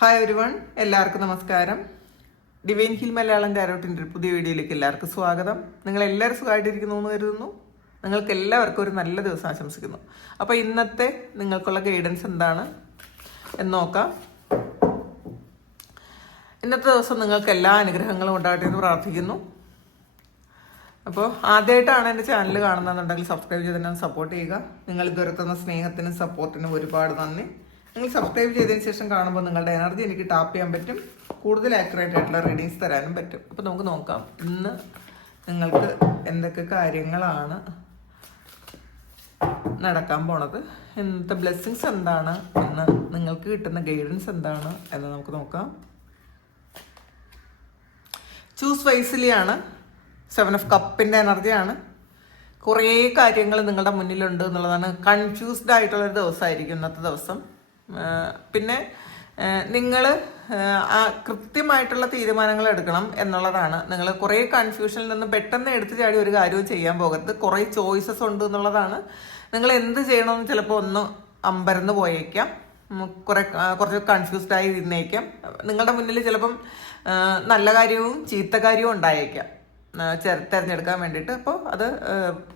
Hi everyone, എല്ലാവർക്കും നമസ്കാരം. Divine hill Malayalam ടാരോട്ടിൻ്റെ ഒരു പുതിയ വീഡിയോയിലേക്ക് എല്ലാവർക്കും സ്വാഗതം. നിങ്ങൾ എല്ലാവരും സുഖമായിട്ടിരിക്കുന്നു എന്ന് കരുതുന്നു. നിങ്ങൾക്ക് എല്ലാവർക്കും ഒരു നല്ല ദിവസം ആശംസിക്കുന്നു. അപ്പോൾ ഇന്നത്തെ നിങ്ങൾക്കുള്ള ഗൈഡൻസ് എന്താണ് എന്ന് നോക്കാം. ഇന്നത്തെ ദിവസം നിങ്ങൾക്ക് എല്ലാ അനുഗ്രഹങ്ങളും ഉണ്ടാകട്ടെ എന്ന് പ്രാർത്ഥിക്കുന്നു. അപ്പോൾ ആദ്യമായിട്ടാണ് എൻ്റെ ചാനൽ കാണുന്നതെന്നുണ്ടെങ്കിൽ സബ്സ്ക്രൈബ് ചെയ്ത് തന്നെ സപ്പോർട്ട് ചെയ്യുക. നിങ്ങൾ ഇതുവരെ തന്ന സ്നേഹത്തിനും സപ്പോർട്ടിനും ഒരുപാട് നന്ദി. നിങ്ങൾ സബ്സ്ക്രൈബ് ചെയ്തതിന് ശേഷം കാണുമ്പോൾ നിങ്ങളുടെ എനർജി എനിക്ക് ടാപ്പ് ചെയ്യാൻ പറ്റും, കൂടുതൽ ആക്യുറേറ്റ് ആയിട്ടുള്ള റീഡിങ്സ് തരാനും പറ്റും. അപ്പോൾ നമുക്ക് നോക്കാം ഇന്ന് നിങ്ങൾക്ക് എന്തൊക്കെ കാര്യങ്ങളാണ് നടക്കാൻ പോണത്, ഇന്നത്തെ ബ്ലെസ്സിങ്സ് എന്താണ്, ഇന്ന് നിങ്ങൾക്ക് കിട്ടുന്ന ഗൈഡൻസ് എന്താണ് എന്ന് നമുക്ക് നോക്കാം. ചൂസ് വൈസിലി ആണ്. 7 ഓഫ് കപ്പിൻ്റെ എനർജിയാണ്. കുറേ കാര്യങ്ങൾ നിങ്ങളുടെ മുന്നിലുണ്ട് എന്നുള്ളതാണ്. കൺഫ്യൂസ്ഡ് ആയിട്ടുള്ളൊരു ദിവസമായിരിക്കും ഇന്നത്തെ ദിവസം. പിന്നെ നിങ്ങൾ കൃത്യമായിട്ടുള്ള തീരുമാനങ്ങൾ എടുക്കണം എന്നുള്ളതാണ്. നിങ്ങൾ കുറേ കൺഫ്യൂഷനിൽ നിന്ന് പെട്ടെന്ന് എടുത്തു ചാടി ഒരു കാര്യവും ചെയ്യാൻ പോകരുത്. കുറേ ചോയ്സസ് ഉണ്ട് എന്നുള്ളതാണ്. നിങ്ങൾ എന്ത് ചെയ്യണമെന്ന് ചിലപ്പോൾ ഒന്ന് അമ്പരന്ന് പോയേക്കാം, കുറച്ച് കൺഫ്യൂസ്ഡ് ആയി ഇരുന്നേക്കാം. നിങ്ങളുടെ മുന്നിൽ ചിലപ്പം നല്ല കാര്യവും ചീത്ത കാര്യവും ഉണ്ടായേക്കാം തിരഞ്ഞെടുക്കാൻ വേണ്ടിയിട്ട്. അപ്പോൾ അത്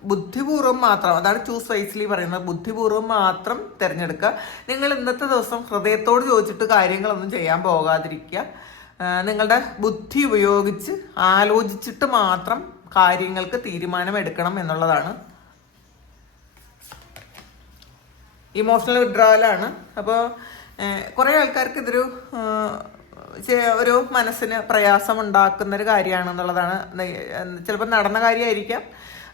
ബുദ്ധിപൂർവ്വം മാത്രം, അതാണ് ചൂസ് വൈസ്ലി പറയുന്നത്, ബുദ്ധിപൂർവ്വം മാത്രം തിരഞ്ഞെടുക്കുക. നിങ്ങൾ ഇന്നത്തെ ദിവസം ഹൃദയത്തോട് ചോദിച്ചിട്ട് കാര്യങ്ങളൊന്നും ചെയ്യാൻ പോകാതിരിക്കുക. നിങ്ങളുടെ ബുദ്ധി ഉപയോഗിച്ച് ആലോചിച്ചിട്ട് മാത്രം കാര്യങ്ങൾക്ക് തീരുമാനമെടുക്കണം എന്നുള്ളതാണ്. ഇമോഷണൽ വിഡ്രോവലാണ്. അപ്പോൾ കുറേ ആൾക്കാർക്ക് ഇതൊരു ഒരു മനസ്സിന് പ്രയാസം ഉണ്ടാക്കുന്നൊരു കാര്യമാണെന്നുള്ളതാണ്. ചിലപ്പോൾ നടന്ന കാര്യമായിരിക്കാം,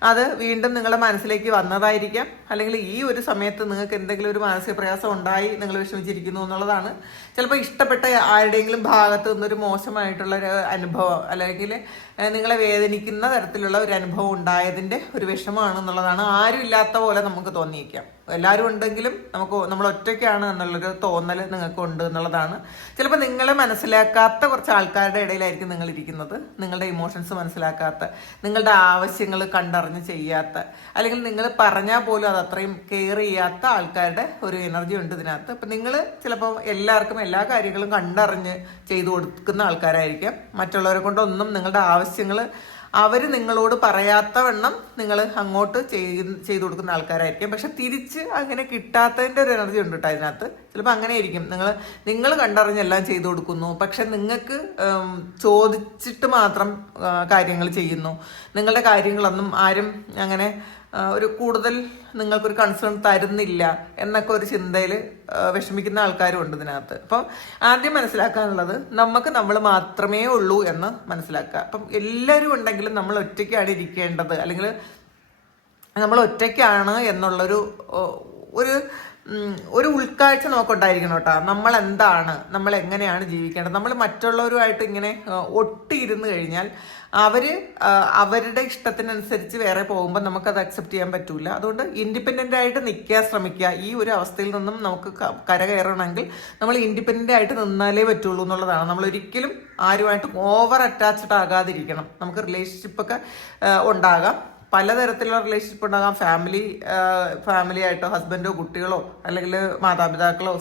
അത് വീണ്ടും നിങ്ങളുടെ മനസ്സിലേക്ക് വന്നതായിരിക്കാം, അല്ലെങ്കിൽ ഈ ഒരു സമയത്ത് നിങ്ങൾക്ക് എന്തെങ്കിലും ഒരു മാനസിക പ്രയാസം ഉണ്ടായി നിങ്ങൾ വിഷമിച്ചിരിക്കുന്നു എന്നുള്ളതാണ്. ചിലപ്പോൾ ഇഷ്ടപ്പെട്ട ആരുടെയെങ്കിലും ഭാഗത്ത് നിന്നൊരു മോശമായിട്ടുള്ളൊരു അനുഭവം, അല്ലെങ്കിൽ നിങ്ങളെ വേദനിക്കുന്ന തരത്തിലുള്ള ഒരു അനുഭവം ഉണ്ടായതിൻ്റെ ഒരു വിഷമമാണെന്നുള്ളതാണ്. ആരും ഇല്ലാത്ത പോലെ നമുക്ക് തോന്നിയിരിക്കാം. എല്ലാവരും ഉണ്ടെങ്കിലും നമ്മൾ ഒറ്റയ്ക്കാണ് എന്നുള്ളൊരു തോന്നൽ നിങ്ങൾക്ക് ഉണ്ട് എന്നുള്ളതാണ്. ചിലപ്പോൾ നിങ്ങളെ മനസ്സിലാക്കാത്ത കുറച്ച് ആൾക്കാരുടെ ഇടയിലായിരിക്കും നിങ്ങൾ ഇരിക്കുന്നത്. നിങ്ങളുടെ ഇമോഷൻസ് മനസ്സിലാക്കാത്ത, നിങ്ങളുടെ ആവശ്യങ്ങൾ കണ്ടറിഞ്ഞ് ചെയ്യാത്ത, അല്ലെങ്കിൽ നിങ്ങൾ പറഞ്ഞാൽ പോലും അത് അത്രയും കെയർ ചെയ്യാത്ത ആൾക്കാരുടെ ഒരു എനർജി ഉണ്ട് ഇതിനകത്ത്. അപ്പം നിങ്ങൾ ചിലപ്പോൾ എല്ലാവർക്കും എല്ലാ കാര്യങ്ങളും കണ്ടറിഞ്ഞ് ചെയ്തു കൊടുക്കുന്ന ആൾക്കാരായിരിക്കാം. മറ്റുള്ളവരെ കൊണ്ടൊന്നും നിങ്ങളുടെ ആവശ്യങ്ങൾ അവർ നിങ്ങളോട് പറയാത്ത വണ്ണം നിങ്ങൾ അങ്ങോട്ട് ചെയ്തു കൊടുക്കുന്ന ആൾക്കാരായിരിക്കും. പക്ഷെ തിരിച്ച് അങ്ങനെ കിട്ടാത്തതിൻ്റെ ഒരു എനർജി ഉണ്ട് കേട്ടോ അതിനകത്ത്. ചിലപ്പോൾ അങ്ങനെ ആയിരിക്കും, നിങ്ങൾ കണ്ടറിഞ്ഞെല്ലാം ചെയ്തു കൊടുക്കുന്നു, പക്ഷെ നിങ്ങൾക്ക് ചോദിച്ചിട്ട് മാത്രം കാര്യങ്ങൾ ചെയ്യുന്നു. നിങ്ങളുടെ കാര്യങ്ങളൊന്നും ആരും അങ്ങനെ ഒരു കൂടുതൽ നിങ്ങൾക്കൊരു കൺസേൺ തരുന്നില്ല എന്നൊക്കെ ഒരു ചിന്തയിൽ വിഷമിക്കുന്ന ആൾക്കാരും ഉണ്ട് ഇതിനകത്ത്. അപ്പം ആദ്യം മനസ്സിലാക്കാനുള്ളത്, നമ്മൾ മാത്രമേ ഉള്ളൂ എന്ന് മനസ്സിലാക്കുക. അപ്പം എല്ലാവരും ഉണ്ടെങ്കിലും നമ്മൾ ഒറ്റയ്ക്കാണ് ഇരിക്കേണ്ടത്, അല്ലെങ്കിൽ നമ്മൾ ഒറ്റയ്ക്കാണ് എന്നുള്ളൊരു ഒരു ഉൾക്കാഴ്ച നമുക്കുണ്ടായിരിക്കണം കേട്ടോ. നമ്മൾ എന്താണ്, നമ്മൾ എങ്ങനെയാണ് ജീവിക്കേണ്ടത്. നമ്മൾ മറ്റുള്ളവരുമായിട്ട് ഇങ്ങനെ ഒട്ടിയിരുന്ന് കഴിഞ്ഞാൽ അവരുടെ ഇഷ്ടത്തിനനുസരിച്ച് വേറെ പോകുമ്പോൾ നമുക്കത് അക്സെപ്റ്റ് ചെയ്യാൻ പറ്റൂല. അതുകൊണ്ട് ഇൻഡിപെൻഡൻ്റ് ആയിട്ട് നിൽക്കാൻ ശ്രമിക്കുക. ഈ ഒരു അവസ്ഥയിൽ നിന്നും നമുക്ക് കരകയറണമെങ്കിൽ നമ്മൾ ഇൻഡിപെൻഡൻ്റ് ആയിട്ട് നിന്നാലേ പറ്റുള്ളൂ എന്നുള്ളതാണ്. നമ്മൾ ഒരിക്കലും ആരുമായിട്ട് ഓവർ അറ്റാച്ച്ഡ് ആകാതിരിക്കണം. നമുക്ക് റിലേഷൻഷിപ്പൊക്കെ ഉണ്ടാകാം, പലതരത്തിലുള്ള റിലേഷൻഷിപ്പ് ഉണ്ടാകാം. ഫാമിലി ആയിട്ടോ, ഹസ്ബൻഡോ കുട്ടികളോ, അല്ലെങ്കിൽ മാതാപിതാക്കളോ,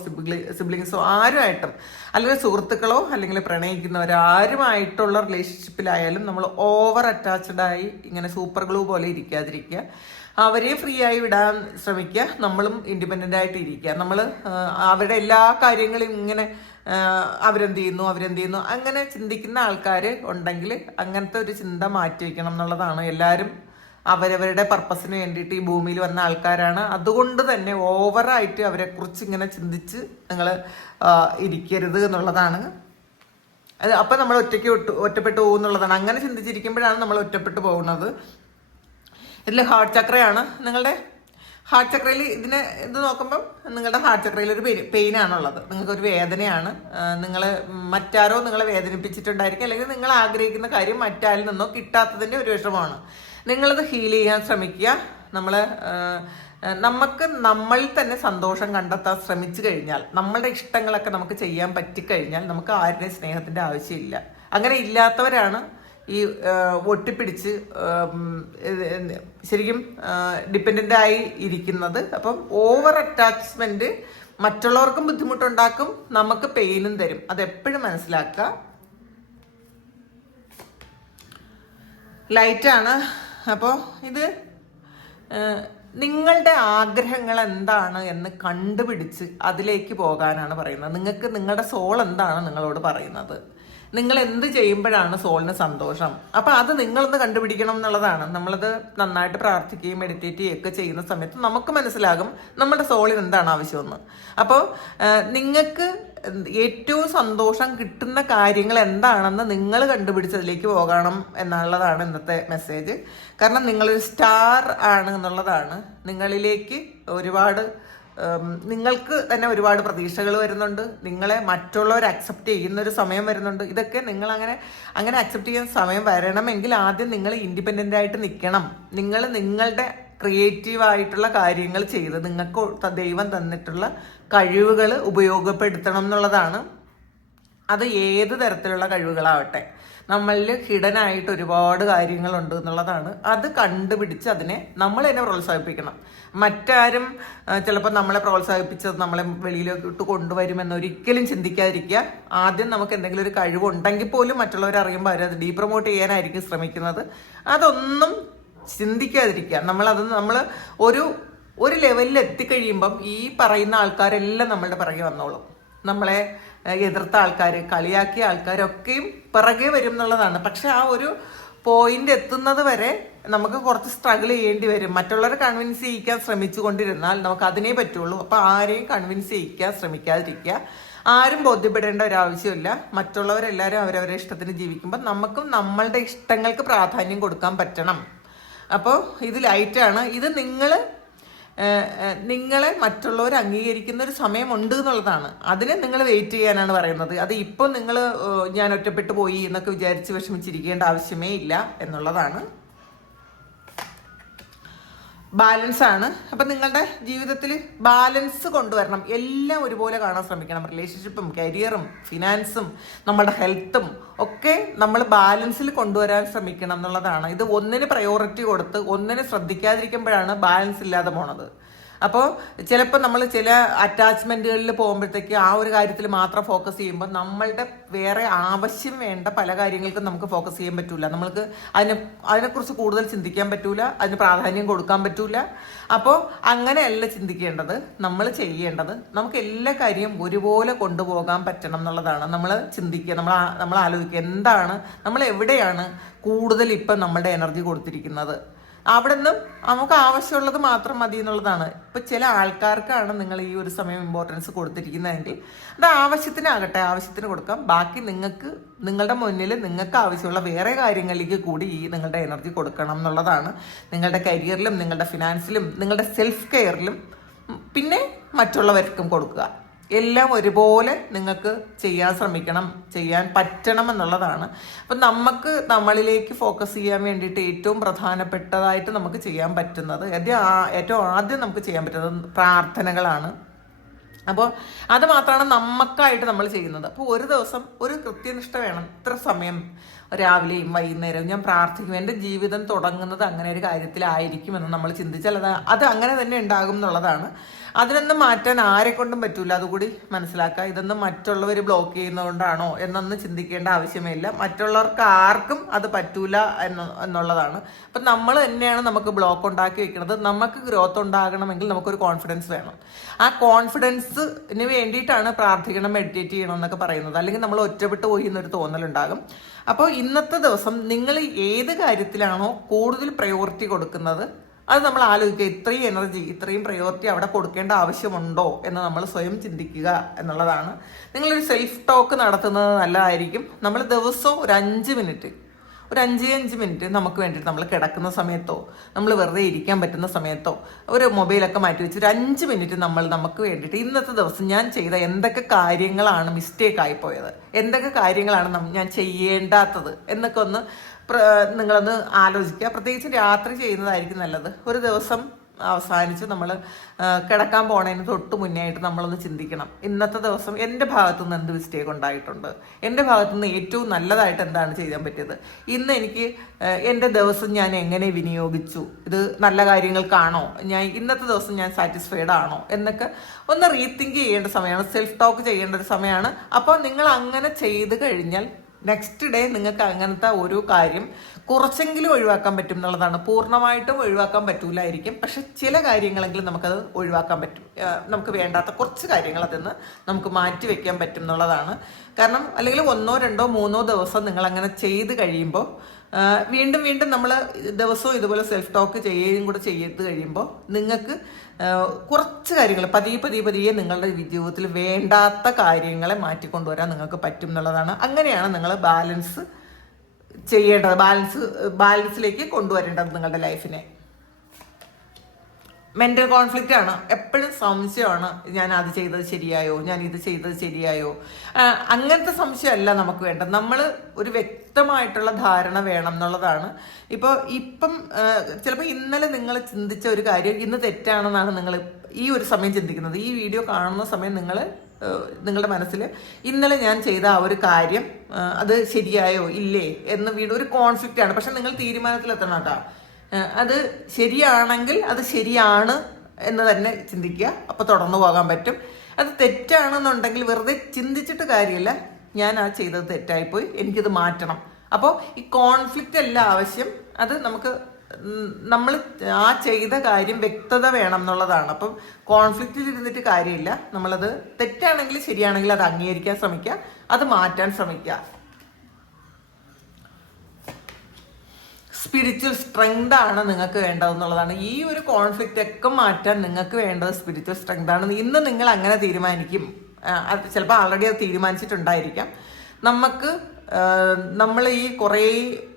സിബ്ലിങ്സോ ആരുമായിട്ടും, അല്ലെങ്കിൽ സുഹൃത്തുക്കളോ, അല്ലെങ്കിൽ പ്രണയിക്കുന്നവരോ ആരുമായിട്ടുള്ള റിലേഷൻഷിപ്പിലായാലും നമ്മൾ ഓവർ അറ്റാച്ച്ഡായി ഇങ്ങനെ സൂപ്പർ ഗ്ലൂ പോലെ ഇരിക്കാതിരിക്കുക. അവരെ ഫ്രീ ആയി വിടാൻ ശ്രമിക്കുക. നമ്മളും ഇൻഡിപെൻഡൻ്റ് ആയിട്ട് ഇരിക്കുക. നമ്മൾ അവരുടെ എല്ലാ കാര്യങ്ങളും ഇങ്ങനെ അവരെന്ത് ചെയ്യുന്നു അങ്ങനെ ചിന്തിക്കുന്ന ആൾക്കാർ ഉണ്ടെങ്കിൽ അങ്ങനത്തെ ഒരു ചിന്ത മാറ്റി വയ്ക്കണം എന്നുള്ളതാണ്. എല്ലാവരും അവരവരുടെ പർപ്പസിന് വേണ്ടിയിട്ട് ഈ ഭൂമിയിൽ വന്ന ആൾക്കാരാണ്. അതുകൊണ്ട് തന്നെ ഓവറായിട്ട് അവരെക്കുറിച്ച് ഇങ്ങനെ ചിന്തിച്ച് നിങ്ങൾ ഇരിക്കരുത് എന്നുള്ളതാണ്. അപ്പം നമ്മൾ ഒറ്റപ്പെട്ടു പോകും എന്നുള്ളതാണ്. അങ്ങനെ ചിന്തിച്ചിരിക്കുമ്പോഴാണ് നമ്മൾ ഒറ്റപ്പെട്ടു പോകുന്നത്. ഇതിൽ ഹാർട്ട് ചക്രയാണ്. നിങ്ങളുടെ ഹാർട്ട് ചക്രയിൽ ഇത് നോക്കുമ്പം നിങ്ങളുടെ ഹാർട്ട് ചക്രയിൽ ഒരു പെയിനാണുള്ളത്, നിങ്ങൾക്കൊരു വേദനയാണ്. നിങ്ങൾ മറ്റാരോ നിങ്ങളെ വേദനിപ്പിച്ചിട്ടുണ്ടായിരിക്കും, അല്ലെങ്കിൽ നിങ്ങൾ ആഗ്രഹിക്കുന്ന കാര്യം മറ്റാരിൽ നിന്നോ കിട്ടാത്തതിൻ്റെ ഒരു വിഷമമാണ്. നിങ്ങളത് ഹീൽ ചെയ്യാൻ ശ്രമിക്കുക. നമുക്ക് നമ്മളിൽ തന്നെ സന്തോഷം കണ്ടെത്താൻ ശ്രമിച്ചു കഴിഞ്ഞാൽ, നമ്മളുടെ ഇഷ്ടങ്ങളൊക്കെ നമുക്ക് ചെയ്യാൻ പറ്റിക്കഴിഞ്ഞാൽ നമുക്ക് ആരുടെയും സ്നേഹത്തിൻ്റെ ആവശ്യമില്ല. അങ്ങനെ ഇല്ലാത്തവരാണ് ഈ ഒട്ടിപ്പിടിച്ച് ശരിക്കും ഡിപ്പെൻഡൻ്റ് ആയി ഇരിക്കുന്നത്. അപ്പം ഓവർ അറ്റാച്ച്മെൻറ്റ് മറ്റുള്ളവർക്കും ബുദ്ധിമുട്ടുണ്ടാക്കും, നമുക്ക് പെയിനും തരും. അതെപ്പോഴും മനസ്സിലാക്കുക. ലൈറ്റാണ്. അപ്പോൾ ഇത് നിങ്ങളുടെ ആഗ്രഹങ്ങൾ എന്താണ് എന്ന് കണ്ടുപിടിച്ച് അതിലേക്ക് പോകാനാണ് പറയുന്നത്. നിങ്ങൾക്ക് നിങ്ങളുടെ സോൾ എന്താണ് നിങ്ങളോട് പറയുന്നത്, നിങ്ങൾ എന്ത് ചെയ്യുമ്പോഴാണ് സോളിന് സന്തോഷം. അപ്പം അത് നിങ്ങളൊന്ന് കണ്ടുപിടിക്കണം എന്നുള്ളതാണ്. നമ്മളത് നന്നായിട്ട് പ്രാർത്ഥിക്കുകയും മെഡിറ്റേറ്റ് ചെയ്യുകയൊക്കെ ചെയ്യുന്ന സമയത്ത് നമുക്ക് മനസ്സിലാകും നമ്മുടെ സോളിന് എന്താണ് ആവശ്യമെന്ന്. അപ്പോൾ നിങ്ങൾക്ക് ഏറ്റവും സന്തോഷം കിട്ടുന്ന കാര്യങ്ങൾ എന്താണെന്ന് നിങ്ങൾ കണ്ടുപിടിച്ചതിലേക്ക് പോകണം എന്നുള്ളതാണ് ഇന്നത്തെ മെസ്സേജ്. കാരണം നിങ്ങളൊരു സ്റ്റാർ ആണ് എന്നുള്ളതാണ്. നിങ്ങളിലേക്ക് ഒരുപാട് നിങ്ങൾക്ക് തന്നെ ഒരുപാട് പ്രതീക്ഷകൾ വരുന്നുണ്ട്. നിങ്ങളെ മറ്റുള്ളവർ അക്സെപ്റ്റ് ചെയ്യുന്നൊരു സമയം വരുന്നുണ്ട്. ഇതൊക്കെ നിങ്ങൾ അങ്ങനെ അക്സെപ്റ്റ് ചെയ്യുന്ന സമയം വരണമെങ്കിൽ ആദ്യം നിങ്ങൾ ഇൻഡിപെൻഡൻ്റ് ആയിട്ട് നിൽക്കണം. നിങ്ങൾ നിങ്ങളുടെ ക്രിയേറ്റീവായിട്ടുള്ള കാര്യങ്ങൾ ചെയ്ത് നിങ്ങൾക്ക് ദൈവം തന്നിട്ടുള്ള കഴിവുകൾ ഉപയോഗപ്പെടുത്തണം എന്നുള്ളതാണ്. അത് ഏത് തരത്തിലുള്ള കഴിവുകളാവട്ടെ, നമ്മളിൽ ഹിഡനായിട്ട് ഒരുപാട് കാര്യങ്ങളുണ്ട് എന്നുള്ളതാണ്. അത് കണ്ടുപിടിച്ച് അതിനെ നമ്മൾ തന്നെ പ്രോത്സാഹിപ്പിക്കണം. മറ്റാരും ചിലപ്പോൾ നമ്മളെ പ്രോത്സാഹിപ്പിച്ചത് നമ്മളെ വെളിയിലോട്ട് കൊണ്ടുവരുമെന്നൊരിക്കലും ചിന്തിക്കാതിരിക്കുക. ആദ്യം നമുക്ക് എന്തെങ്കിലും ഒരു കഴിവുണ്ടെങ്കിൽ പോലും മറ്റുള്ളവർ അറിയുമ്പോൾ അവരത് ഡീപ്രമോട്ട് ചെയ്യാനായിരിക്കും ശ്രമിക്കുന്നത്. അതൊന്നും ചിന്തിക്കാതിരിക്കുക. നമ്മൾ ഒരു ലെവലിൽ എത്തിക്കഴിയുമ്പം ഈ പറയുന്ന ആൾക്കാരെല്ലാം നമ്മളുടെ പിറകെ വന്നോളും. നമ്മളെ എതിർത്ത ആൾക്കാർ, കളിയാക്കിയ ആൾക്കാരൊക്കെയും പിറകെ വരും എന്നുള്ളതാണ്. പക്ഷെ ആ ഒരു പോയിന്റ് എത്തുന്നത് വരെ നമുക്ക് കുറച്ച് സ്ട്രഗിൾ ചെയ്യേണ്ടി വരും. മറ്റുള്ളവരെ കൺവിൻസ് ചെയ്യിക്കാൻ ശ്രമിച്ചു കൊണ്ടിരുന്നാൽ നമുക്ക് അതിനേ പറ്റുള്ളൂ. അപ്പോൾ ആരെയും കൺവിൻസ് ചെയ്യിക്കാൻ ശ്രമിക്കാതിരിക്കുക. ആരും ബോധ്യപ്പെടേണ്ട ഒരാവശ്യമില്ല. മറ്റുള്ളവരെല്ലാവരും അവരവരുടെ ഇഷ്ടത്തിന് ജീവിക്കുമ്പോൾ നമുക്കും നമ്മളുടെ ഇഷ്ടങ്ങൾക്ക് പ്രാധാന്യം കൊടുക്കാൻ പറ്റണം. അപ്പോൾ ഇത് ലൈറ്റാണ്. ഇത് നിങ്ങളെ മറ്റുള്ളവർ അംഗീകരിക്കുന്ന ഒരു സമയമുണ്ട് എന്നുള്ളതാണ്. അതിനെ നിങ്ങൾ വെയിറ്റ് ചെയ്യാനാണ് പറയുന്നത്. അത് ഇപ്പോൾ ഞാൻ ഒറ്റപ്പെട്ടു പോയി എന്നൊക്കെ വിചാരിച്ച് വിഷമിച്ചിരിക്കേണ്ട ആവശ്യമേ ഇല്ല എന്നുള്ളതാണ്. ബാലൻസ് ആണ്. അപ്പം നിങ്ങളുടെ ജീവിതത്തിൽ ബാലൻസ് കൊണ്ടുവരണം. എല്ലാം ഒരുപോലെ കാണാൻ ശ്രമിക്കണം. റിലേഷൻഷിപ്പും കരിയറും ഫിനാൻസും നമ്മുടെ ഹെൽത്തും ഒക്കെ നമ്മൾ ബാലൻസിൽ കൊണ്ടുവരാൻ ശ്രമിക്കണം എന്നുള്ളതാണ്. ഇത് ഒന്നിന് പ്രയോറിറ്റി കൊടുത്ത് ഒന്നിന് ശ്രദ്ധിക്കാതിരിക്കുമ്പോഴാണ് ബാലൻസ് ഇല്ലാതെ പോണത്. അപ്പോൾ ചിലപ്പോൾ നമ്മൾ ചില അറ്റാച്ച്മെൻറ്റുകളിൽ പോകുമ്പോഴത്തേക്ക് ആ ഒരു കാര്യത്തിൽ മാത്രം ഫോക്കസ് ചെയ്യുമ്പോൾ നമ്മളുടെ വേറെ ആവശ്യം വേണ്ട പല കാര്യങ്ങൾക്കും നമുക്ക് ഫോക്കസ് ചെയ്യാൻ പറ്റൂല. നമ്മൾക്ക് അതിനെക്കുറിച്ച് കൂടുതൽ ചിന്തിക്കാൻ പറ്റൂല, അതിന് പ്രാധാന്യം കൊടുക്കാൻ പറ്റൂല. അപ്പോൾ അങ്ങനെയല്ല ചിന്തിക്കേണ്ടത്. നമ്മൾ ചെയ്യേണ്ടത് നമുക്ക് എല്ലാ കാര്യവും ഒരുപോലെ കൊണ്ടുപോകാൻ പറ്റണം എന്നുള്ളതാണ്. നമ്മൾ ചിന്തിക്കുക, നമ്മൾ ആലോചിക്കുക, എന്താണ് നമ്മൾ എവിടെയാണ് കൂടുതൽ ഇപ്പം നമ്മുടെ എനർജി കൊടുത്തിരിക്കുന്നത്, അവിടെ നിന്നും നമുക്ക് ആവശ്യമുള്ളത് മാത്രം മതി എന്നുള്ളതാണ്. ഇപ്പം ചില ആൾക്കാർക്കാണ് നിങ്ങൾ ഈ ഒരു സമയം ഇമ്പോർട്ടൻസ് കൊടുത്തിരിക്കുന്നതെങ്കിൽ അത് ആവശ്യത്തിനാകട്ടെ, ആവശ്യത്തിന് കൊടുക്കാം. ബാക്കി നിങ്ങളുടെ മുന്നിൽ നിങ്ങൾക്ക് ആവശ്യമുള്ള വേറെ കാര്യങ്ങളിലേക്ക് കൂടി നിങ്ങളുടെ എനർജി കൊടുക്കണം എന്നുള്ളതാണ്. നിങ്ങളുടെ കരിയറിലും നിങ്ങളുടെ ഫിനാൻസിലും നിങ്ങളുടെ സെൽഫ് കെയറിലും പിന്നെ മറ്റുള്ളവർക്കും കൊടുക്കുക. എല്ലാം ഒരുപോലെ നിങ്ങൾക്ക് ചെയ്യാൻ ശ്രമിക്കണം, ചെയ്യാൻ പറ്റണം എന്നുള്ളതാണ്. അപ്പം നമ്മളിലേക്ക് ഫോക്കസ് ചെയ്യാൻ വേണ്ടിയിട്ട് ഏറ്റവും പ്രധാനപ്പെട്ടതായിട്ട് നമുക്ക് ചെയ്യാൻ പറ്റുന്നത്, ഏറ്റവും ആദ്യം നമുക്ക് ചെയ്യാൻ പറ്റുന്നത് പ്രാർത്ഥനകളാണ്. അപ്പോൾ അത് മാത്രമാണ് നമുക്കായിട്ട് നമ്മൾ ചെയ്യുന്നത്. അപ്പോൾ ഒരു ദിവസം ഒരു കൃത്യനിഷ്ഠ വേണം. ഇത്ര സമയം രാവിലെയും വൈകുന്നേരവും ഞാൻ പ്രാർത്ഥിക്കും. എൻ്റെ ജീവിതം തുടങ്ങുന്നത് അങ്ങനെ ഒരു കാര്യത്തിലായിരിക്കുമെന്ന് നമ്മൾ ചിന്തിച്ചാൽ അത് അങ്ങനെ തന്നെ ഉണ്ടാകും എന്നുള്ളതാണ്. അതിനൊന്നും മാറ്റാൻ ആരെക്കൊണ്ടും പറ്റൂല. അതുകൂടി മനസ്സിലാക്കുക. ഇതൊന്നും മറ്റുള്ളവർ ബ്ലോക്ക് ചെയ്യുന്നതുകൊണ്ടാണോ എന്നൊന്നും ചിന്തിക്കേണ്ട ആവശ്യമേ ഇല്ല. മറ്റുള്ളവർക്ക് ആർക്കും അത് പറ്റൂല എന്നുള്ളതാണ്. അപ്പം നമ്മൾ തന്നെയാണ് നമുക്ക് ബ്ലോക്ക് ഉണ്ടാക്കി വെക്കുന്നത്. നമുക്ക് ഗ്രോത്ത് ഉണ്ടാകണമെങ്കിൽ നമുക്കൊരു കോൺഫിഡൻസ് വേണം. ആ കോൺഫിഡൻസിന് വേണ്ടിയിട്ടാണ് പ്രാർത്ഥിക്കണം, മെഡിറ്റേറ്റ് ചെയ്യണം എന്നൊക്കെ പറയുന്നത്. അല്ലെങ്കിൽ നമ്മൾ ഒറ്റപ്പെട്ടു പോയി എന്നൊരു തോന്നലുണ്ടാകും. അപ്പോൾ ഇന്നത്തെ ദിവസം നിങ്ങൾ ഏത് കാര്യത്തിലാണോ കൂടുതൽ പ്രയോറിറ്റി കൊടുക്കുന്നത് അത് നമ്മൾ ആലോചിക്കുക. ഇത്രയും എനർജി, ഇത്രയും പ്രയോറിറ്റി അവിടെ കൊടുക്കേണ്ട ആവശ്യമുണ്ടോ എന്ന് നമ്മൾ സ്വയം ചിന്തിക്കുക എന്നുള്ളതാണ്. നിങ്ങളൊരു സെൽഫ് ടോക്ക് നടത്തുന്നത് നല്ലതായിരിക്കും. നമ്മൾ ദിവസവും ഒരു 5 മിനിറ്റ് നമുക്ക് വേണ്ടിയിട്ട് നമ്മൾ കിടക്കുന്ന സമയത്തോ നമ്മൾ വെറുതെ ഇരിക്കാൻ പറ്റുന്ന സമയത്തോ ഒരു മൊബൈലൊക്കെ മാറ്റി വെച്ച് ഒരു 5 മിനിറ്റ് നമുക്ക് വേണ്ടിയിട്ട് ഇന്നത്തെ ദിവസം ഞാൻ ചെയ്ത എന്തൊക്കെ കാര്യങ്ങളാണ് മിസ്റ്റേക്ക് ആയിപ്പോയത്, എന്തൊക്കെ കാര്യങ്ങളാണ് ഞാൻ ചെയ്യേണ്ടാത്തത് എന്നൊക്കെ നിങ്ങളൊന്ന് ആലോചിക്കുക. പ്രത്യേകിച്ച് രാത്രി ചെയ്യുന്നതായിരിക്കും നല്ലത്. ഒരു ദിവസം അവസാനിച്ച് നമ്മൾ കിടക്കാൻ പോണതിന് തൊട്ട് മുന്നേ ആയിട്ട് നമ്മളൊന്ന് ചിന്തിക്കണം, ഇന്നത്തെ ദിവസം എൻ്റെ ഭാഗത്തു നിന്ന് എന്ത് മിസ്റ്റേക്ക് ഉണ്ടായിട്ടുണ്ട്, എൻ്റെ ഭാഗത്തു നിന്ന് ഏറ്റവും നല്ലതായിട്ട് എന്താണ് ചെയ്യാൻ പറ്റിയത്, ഇന്ന് എനിക്ക് എൻ്റെ ദിവസം ഞാൻ എങ്ങനെ വിനിയോഗിച്ചു, ഇത് നല്ല കാര്യങ്ങൾക്കാണോ, ഇന്നത്തെ ദിവസം ഞാൻ സാറ്റിസ്ഫൈഡ് ആണോ എന്നൊക്കെ ഒന്ന് റീതിങ്ക് ചെയ്യേണ്ട സമയമാണ്, സെൽഫ് ടോക്ക് ചെയ്യേണ്ട ഒരു സമയമാണ്. അപ്പോൾ നിങ്ങൾ അങ്ങനെ ചെയ്ത് കഴിഞ്ഞാൽ നെക്സ്റ്റ് ഡേ നിങ്ങൾക്ക് അങ്ങനത്തെ ഒരു കാര്യം കുറച്ചെങ്കിലും ഒഴിവാക്കാൻ പറ്റും എന്നുള്ളതാണ്. പൂർണ്ണമായിട്ടും ഒഴിവാക്കാൻ പറ്റൂലായിരിക്കും, പക്ഷെ ചില കാര്യങ്ങളെങ്കിലും നമുക്കത് ഒഴിവാക്കാൻ പറ്റും. നമുക്ക് വേണ്ടാത്ത കുറച്ച് കാര്യങ്ങൾ അതിന്ന് നമുക്ക് മാറ്റി വെക്കാൻ പറ്റും എന്നുള്ളതാണ്. കാരണം അല്ലെങ്കിൽ 1, 2, 3 ദിവസം നിങ്ങൾ അങ്ങനെ ചെയ്ത് കഴിയുമ്പോൾ വീണ്ടും വീണ്ടും നമ്മൾ ദിവസവും ഇതുപോലെ സെൽഫ് ടോക്ക് ചെയ്യുകയും കൂടെ ചെയ്ത് കഴിയുമ്പോൾ നിങ്ങൾക്ക് കുറച്ച് കാര്യങ്ങൾ പതിയെ നിങ്ങളുടെ ജീവിതത്തിൽ വേണ്ടാത്ത കാര്യങ്ങളെ മാറ്റിക്കൊണ്ടുവരാൻ നിങ്ങൾക്ക് പറ്റും എന്നുള്ളതാണ്. അങ്ങനെയാണ് നിങ്ങൾ ബാലൻസ് ചെയ്യേണ്ടത്, ബാലൻസിലേക്ക് കൊണ്ടുവരേണ്ടത് നിങ്ങളുടെ ലൈഫിനെ. മെന്റൽ കോൺഫ്ലിക്റ്റ് ആണ്, എപ്പോഴും സംശയമാണ്, ഞാൻ അത് ചെയ്തത് ശരിയായോ, ഞാൻ ഇത് ചെയ്തത് ശരിയായോ, അങ്ങനത്തെ സംശയമല്ല നമുക്ക് വേണ്ടത്. നമ്മൾ ഒരു വ്യക്തമായിട്ടുള്ള ധാരണ വേണം എന്നുള്ളതാണ്. ഇപ്പം ചിലപ്പോൾ ഇന്നലെ നിങ്ങൾ ചിന്തിച്ച ഒരു കാര്യം ഇന്ന് തെറ്റാണെന്നാണ് നിങ്ങൾ ഈ ഒരു സമയം ചിന്തിക്കുന്നത്. ഈ വീഡിയോ കാണുന്ന സമയം നിങ്ങളുടെ മനസ്സിൽ ഇന്നലെ ഞാൻ ചെയ്ത ആ ഒരു കാര്യം അത് ശരിയായോ ഇല്ലേ എന്ന് ഒരു കോൺഫ്ലിക്റ്റ് ആണ്. പക്ഷെ നിങ്ങൾ തീരുമാനത്തിലെത്തണം കേട്ടോ. അത് ശരിയാണെങ്കിൽ അത് ശരിയാണ് എന്ന് തന്നെ ചിന്തിക്കുക, അപ്പോൾ തുടർന്നു പോകാൻ പറ്റും. അത് തെറ്റാണെന്നുണ്ടെങ്കിൽ വെറുതെ ചിന്തിച്ചിട്ട് കാര്യമില്ല, ഞാൻ ആ ചെയ്തത് തെറ്റായിപ്പോയി, എനിക്കിത് മാറ്റണം. അപ്പോൾ ഈ കോൺഫ്ലിക്റ്റ് അല്ല ആവശ്യം, അത് നമ്മൾ ആ ചെയ്ത കാര്യം വ്യക്തത വേണം എന്നുള്ളതാണ്. അപ്പം കോൺഫ്ലിക്റ്റിൽ ഇരുന്നിട്ട് കാര്യമില്ല, നമ്മളത് തെറ്റാണെങ്കിൽ ശരിയാണെങ്കിൽ അത് അംഗീകരിക്കാൻ ശ്രമിക്കുക, അത് മാറ്റാൻ ശ്രമിക്കുക. സ്പിരിച്വൽ സ്ട്രെങ്ത് ആണ് നിങ്ങൾക്ക് വേണ്ടതെന്നുള്ളതാണ്. ഈ ഒരു കോൺഫ്ലിക്റ്റ് ഒക്കെ മാറ്റാൻ നിങ്ങൾക്ക് വേണ്ടത് സ്പിരിച്വൽ സ്ട്രെങ്ത് ആണ്. ഇന്ന് നിങ്ങൾ അങ്ങനെ തീരുമാനിക്കും, അത് ചിലപ്പോൾ ആൾറെഡി അത് തീരുമാനിച്ചിട്ടുണ്ടായിരിക്കാം. നമ്മൾ ഈ കുറേ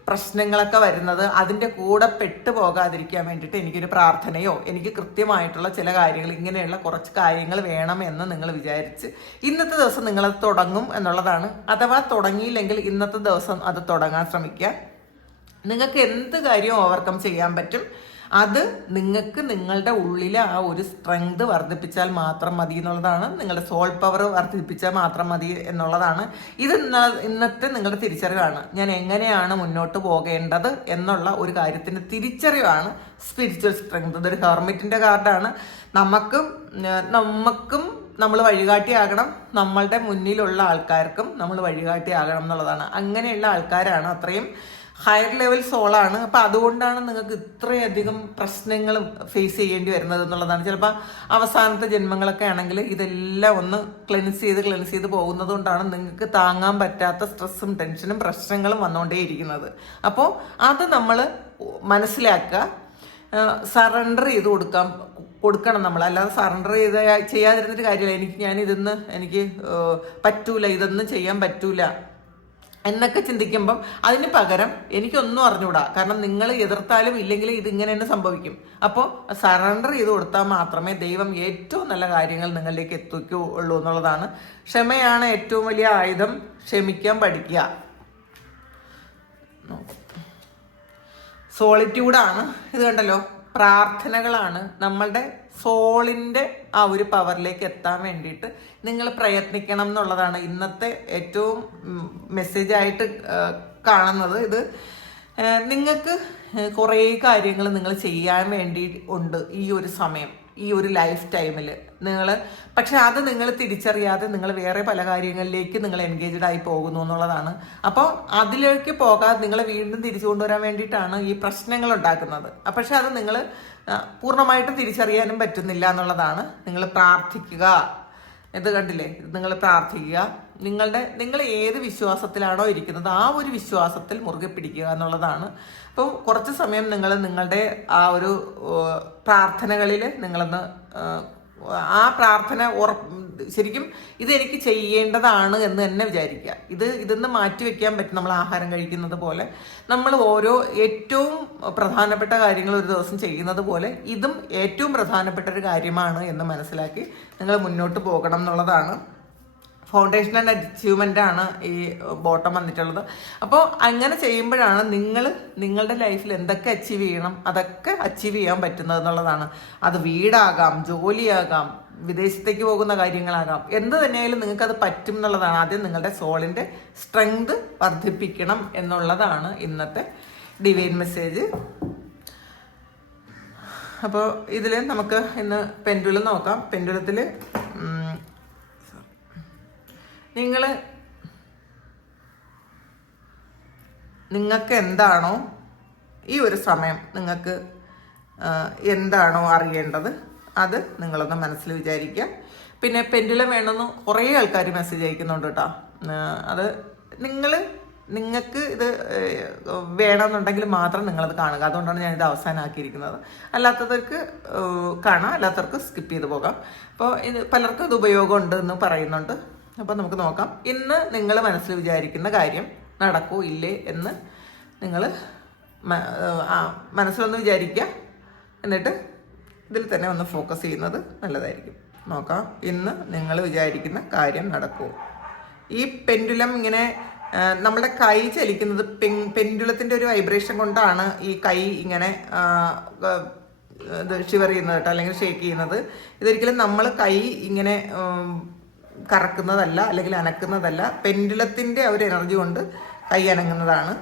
പ്രശ്നങ്ങളൊക്കെ വരുന്നത് അതിൻ്റെ കൂടെ പെട്ടുപോകാതിരിക്കാൻ വേണ്ടിയിട്ട് എനിക്കൊരു പ്രാർത്ഥനയോ എനിക്ക് കൃത്യമായിട്ടുള്ള ചില കാര്യങ്ങൾ, ഇങ്ങനെയുള്ള കുറച്ച് കാര്യങ്ങൾ വേണമെന്ന് നിങ്ങൾ വിചാരിച്ച് ഇന്നത്തെ ദിവസം നിങ്ങളത് തുടങ്ങും എന്നുള്ളതാണ്. അഥവാ തുടങ്ങിയില്ലെങ്കിൽ ഇന്നത്തെ ദിവസം അത് തുടങ്ങാൻ ശ്രമിക്കുക. നിങ്ങൾക്ക് എന്ത് കാര്യവും ഓവർകം ചെയ്യാൻ പറ്റും. അത് നിങ്ങൾക്ക് നിങ്ങളുടെ ഉള്ളിലെ ആ ഒരു സ്ട്രെങ്ത് വർദ്ധിപ്പിച്ചാൽ മാത്രം മതി എന്നുള്ളതാണ്. നിങ്ങളുടെ സോൾ പവർ വർദ്ധിപ്പിച്ചാൽ മാത്രം മതി എന്നുള്ളതാണ്. ഇത് ഇന്നത്തെ നിങ്ങളുടെ തിരിച്ചറിവാണ്. ഞാൻ എങ്ങനെയാണ് മുന്നോട്ട് പോകേണ്ടത് എന്നുള്ള ഒരു കാര്യത്തിൻ്റെ തിരിച്ചറിവാണ് സ്പിരിച്വൽ സ്ട്രെങ്ത്. ഇതൊരു ഹെർമിറ്റിൻ്റെ കാർഡാണ്. നമുക്കും നമ്മൾ വഴികാട്ടിയാകണം, നമ്മളുടെ മുന്നിലുള്ള ആൾക്കാർക്കും നമ്മൾ വഴികാട്ടിയാകണം എന്നുള്ളതാണ്. അങ്ങനെയുള്ള ആൾക്കാരാണ് അത്രയും ഹയർ ലെവൽ സോളാണ്. അപ്പം അതുകൊണ്ടാണ് നിങ്ങൾക്ക് ഇത്രയധികം പ്രശ്നങ്ങളും ഫേസ് ചെയ്യേണ്ടി വരുന്നത് എന്നുള്ളതാണ്. ചിലപ്പോൾ അവസാനത്തെ ജന്മങ്ങളൊക്കെ ആണെങ്കിൽ ഇതെല്ലാം ഒന്ന് ക്ലെൻസ് ചെയ്ത് പോകുന്നത് കൊണ്ടാണ് നിങ്ങൾക്ക് താങ്ങാൻ പറ്റാത്ത സ്ട്രെസ്സും ടെൻഷനും പ്രശ്നങ്ങളും വന്നുകൊണ്ടേയിരിക്കുന്നത്. അപ്പോൾ അത് നമ്മൾ മനസ്സിലാക്കുക, സറണ്ടർ ചെയ്ത് കൊടുക്കണം നമ്മൾ. അല്ലാതെ സറണ്ടർ ചെയ്യാതിരുന്നിട്ട് കാര്യമില്ല. എനിക്ക് പറ്റൂല, ഇതൊന്നും ചെയ്യാൻ പറ്റൂല എന്നൊക്കെ ചിന്തിക്കുമ്പം അതിന് പകരം എനിക്കൊന്നും അറിഞ്ഞൂടാ, കാരണം നിങ്ങൾ എതിർത്താലും ഇല്ലെങ്കിലും ഇതിങ്ങനെ തന്നെ സംഭവിക്കും. അപ്പോൾ സറണ്ടർ ചെയ്ത് കൊടുത്താൽ മാത്രമേ ദൈവം ഏറ്റവും നല്ല കാര്യങ്ങൾ നിങ്ങളിലേക്ക് എത്തിക്കുകയുള്ളൂ എന്നുള്ളതാണ്. ക്ഷമയാണ് ഏറ്റവും വലിയ ആയുധം. ക്ഷമിക്കാൻ പഠിക്കുക. സോളിറ്റ്യൂഡാണ് ഇത്, കണ്ടല്ലോ. പ്രാർത്ഥനകളാണ് നമ്മളുടെ സോളിൻ്റെ ആ ഒരു പവറിലേക്ക് എത്താൻ വേണ്ടിയിട്ട് നിങ്ങൾ പ്രയത്നിക്കണം എന്നുള്ളതാണ് ഇന്നത്തെ ഏറ്റവും മെസ്സേജായിട്ട് കാണുന്നത്. ഇത് നിങ്ങൾക്ക് കുറേ കാര്യങ്ങൾ നിങ്ങൾ ചെയ്യാൻ വേണ്ടി ഉണ്ട് ഈ ഒരു സമയം, ഈ ഒരു ലൈഫ് ടൈമിൽ പക്ഷെ അത് നിങ്ങൾ തിരിച്ചറിയാതെ നിങ്ങൾ വേറെ പല കാര്യങ്ങളിലേക്ക് നിങ്ങൾ എൻഗേജ്ഡ് ആയി പോകുന്നു എന്നുള്ളതാണ്. അപ്പോൾ അതിലേക്ക് പോകാതെ നിങ്ങളെ വീണ്ടും തിരിച്ചു കൊണ്ടുവരാൻ വേണ്ടിയിട്ടാണ് ഈ പ്രശ്നങ്ങൾ ഉണ്ടാക്കുന്നത്. പക്ഷെ അത് നിങ്ങൾ പൂർണ്ണമായിട്ടും തിരിച്ചറിയാനും പറ്റുന്നില്ല എന്നുള്ളതാണ്. നിങ്ങൾ പ്രാർത്ഥിക്കുക. ഇത് കണ്ടില്ലേ, നിങ്ങൾ പ്രാർത്ഥിക്കുക. നിങ്ങൾ ഏത് വിശ്വാസത്തിലാണോ ഇരിക്കുന്നത് ആ ഒരു വിശ്വാസത്തിൽ മുറുകെ പിടിക്കുക എന്നുള്ളതാണ്. അപ്പോൾ കുറച്ച് സമയം നിങ്ങളുടെ ആ ഒരു പ്രാർത്ഥനകളിൽ നിങ്ങളൊന്ന് ആ പ്രാർത്ഥന ശരിക്കും ഇതെനിക്ക് ചെയ്യേണ്ടതാണ് എന്ന് തന്നെ വിചാരിക്കുക. ഇതൊന്ന് മാറ്റി വെക്കാൻ പറ്റും. നമ്മൾ ആഹാരം കഴിക്കുന്നത് പോലെ, നമ്മൾ ഓരോ ഏറ്റവും പ്രധാനപ്പെട്ട കാര്യങ്ങൾ ഒരു ദിവസം ചെയ്യുന്നത് പോലെ ഇതും ഏറ്റവും പ്രധാനപ്പെട്ട ഒരു കാര്യമാണ് എന്ന് മനസ്സിലാക്കി നിങ്ങൾ മുന്നോട്ട് പോകണം എന്നുള്ളതാണ്. ഫൗണ്ടേഷൻ ആൻഡ് അച്ചീവ്മെൻ്റ് ആണ് ഈ ബോട്ടം വന്നിട്ടുള്ളത്. അപ്പോൾ അങ്ങനെ ചെയ്യുമ്പോഴാണ് നിങ്ങളുടെ ലൈഫിൽ എന്തൊക്കെ അച്ചീവ് ചെയ്യണം അതൊക്കെ അച്ചീവ് ചെയ്യാൻ പറ്റുന്നത് എന്നുള്ളതാണ്. അത് വീടാകാം, ജോലിയാകാം, വിദേശത്തേക്ക് പോകുന്ന കാര്യങ്ങളാകാം, എന്ത് തന്നെയായാലും നിങ്ങൾക്കത് പറ്റും എന്നുള്ളതാണ്. ആദ്യം നിങ്ങളുടെ സോളിൻ്റെ സ്ട്രെങ്ത് വർദ്ധിപ്പിക്കണം എന്നുള്ളതാണ് ഇന്നത്തെ ഡിവൈൻ മെസ്സേജ്. അപ്പോൾ ഇതിൽ നമുക്ക് ഇന്ന് പെൻഡുലം നോക്കാം. പെൻഡുലത്തിൽ നിങ്ങൾക്ക് എന്താണോ ഈ ഒരു സമയം നിങ്ങൾക്ക് എന്താണോ അറിയേണ്ടത് അത് നിങ്ങളൊന്ന് മനസ്സിൽ വിചാരിക്കുക. പിന്നെ പെൻഡുലം വേണമെന്ന് കുറേ ആൾക്കാർ മെസ്സേജ് അയക്കുന്നുണ്ട് കേട്ടോ. അത് നിങ്ങൾക്ക് ഇത് വേണമെന്നുണ്ടെങ്കിൽ മാത്രം നിങ്ങളത് കാണുക. അതുകൊണ്ടാണ് ഞാനിത് അവസാനമാക്കിയിരിക്കുന്നത്. അല്ലാത്തവർക്ക് കാണാം, അല്ലാത്തവർക്ക് സ്കിപ്പ് ചെയ്ത് പോകാം. അപ്പോൾ ഇത് പലർക്കും ഇത് ഉപയോഗമുണ്ട് എന്ന് പറയുന്നുണ്ട്. അപ്പോൾ നമുക്ക് നോക്കാം. ഇന്ന് നിങ്ങൾ മനസ്സിൽ വിചാരിക്കുന്ന കാര്യം നടക്കൂ ഇല്ലേ എന്ന് നിങ്ങൾ മനസ്സിലൊന്ന് വിചാരിക്കുക. എന്നിട്ട് ഇതിൽ തന്നെ ഒന്ന് ഫോക്കസ് ചെയ്യുന്നത് നല്ലതായിരിക്കും. നോക്കാം. ഇന്ന് നിങ്ങൾ വിചാരിക്കുന്ന കാര്യം നടക്കൂ. ഈ പെൻഡുലം ഇങ്ങനെ നമ്മുടെ കൈ ചലിക്കുന്നത് പെൻഡുലത്തിൻ്റെ ഒരു വൈബ്രേഷൻ കൊണ്ടാണ് ഈ കൈ ഇങ്ങനെ ഇത് ഷിവർ ചെയ്യുന്നത് കേട്ടോ, അല്ലെങ്കിൽ ഷേക്ക് ചെയ്യുന്നത്. ഇതൊരിക്കലും നമ്മൾ കൈ ഇങ്ങനെ കറക്കുന്നതല്ല അല്ലെങ്കിൽ അനക്കുന്നതല്ല. പെൻഡുലത്തിൻ്റെ ഒരു എനർജി കൊണ്ട് കൈ അനങ്ങുന്നതാണ്.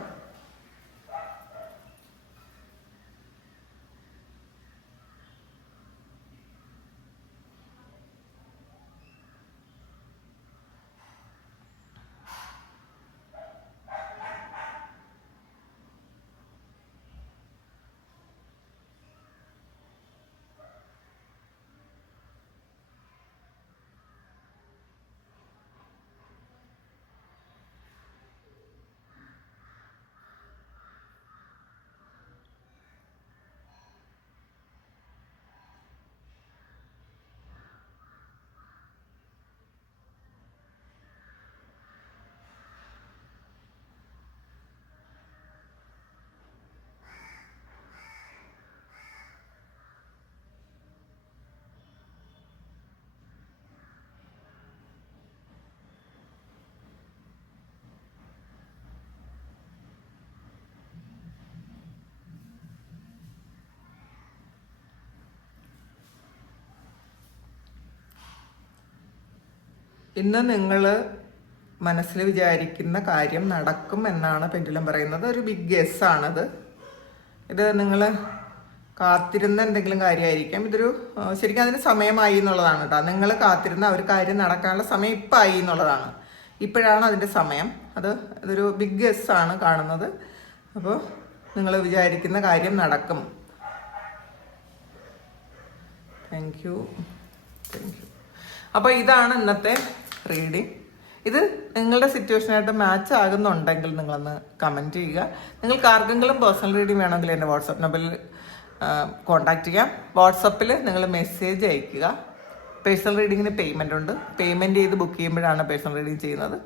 ഇന്ന് നിങ്ങൾ മനസ്സിൽ വിചാരിക്കുന്ന കാര്യം നടക്കും എന്നാണ് പെൻഡുലം പറയുന്നത്. ഒരു ബിഗ് ഗെസ് ആണത്. ഇത് നിങ്ങൾ കാത്തിരുന്ന എന്തെങ്കിലും കാര്യമായിരിക്കാം. ഇതൊരു ശരിക്കും അതിന് സമയമായി എന്നുള്ളതാണ് കേട്ടോ. നിങ്ങൾ കാത്തിരുന്ന ഒരു കാര്യം നടക്കാനുള്ള സമയം ഇപ്പം ആയി എന്നുള്ളതാണ്. ഇപ്പോഴാണ് അതിൻ്റെ സമയം. ഇതൊരു ബിഗ് ഗെസ് ആണ് കാണുന്നത്. അപ്പോൾ നിങ്ങൾ വിചാരിക്കുന്ന കാര്യം നടക്കും. Thank you. അപ്പോൾ ഇതാണ് ഇന്നത്തെ റീഡിങ്. ഇത് നിങ്ങളുടെ സിറ്റുവേഷനായിട്ട് മാച്ച് ആകുന്നുണ്ടെങ്കിൽ നിങ്ങളൊന്ന് കമൻറ്റ് ചെയ്യുക. നിങ്ങൾക്ക് ആർക്കെങ്കിലും പേഴ്സണൽ റീഡിങ് വേണമെങ്കിൽ എൻ്റെ വാട്സപ്പ് നമ്പറിൽ കോൺടാക്റ്റ് ചെയ്യാം. വാട്സപ്പിൽ നിങ്ങൾ മെസ്സേജ് അയയ്ക്കുക. പേഴ്സണൽ റീഡിങ്ങിന് പേയ്മെൻ്റ് ഉണ്ട്. പേയ്മെൻറ്റ് ചെയ്ത് ബുക്ക് ചെയ്യുമ്പോഴാണ് പേഴ്സണൽ റീഡിങ് ചെയ്യുന്നത്.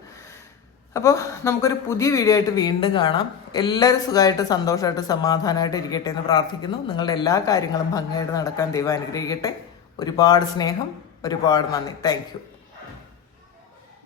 അപ്പോൾ നമുക്കൊരു പുതിയ വീഡിയോ ആയിട്ട് വീണ്ടും കാണാം. എല്ലാവരും സുഖമായിട്ട് സന്തോഷമായിട്ട് സമാധാനമായിട്ട് ഇരിക്കട്ടെ എന്ന് പ്രാർത്ഥിക്കുന്നു. നിങ്ങളുടെ എല്ലാ കാര്യങ്ങളും ഭംഗിയായിട്ട് നടക്കാൻ ദൈവം അനുഗ്രഹിക്കട്ടെ. ഒരുപാട് സ്നേഹം, ഒരുപാട് നന്ദി. Thank you.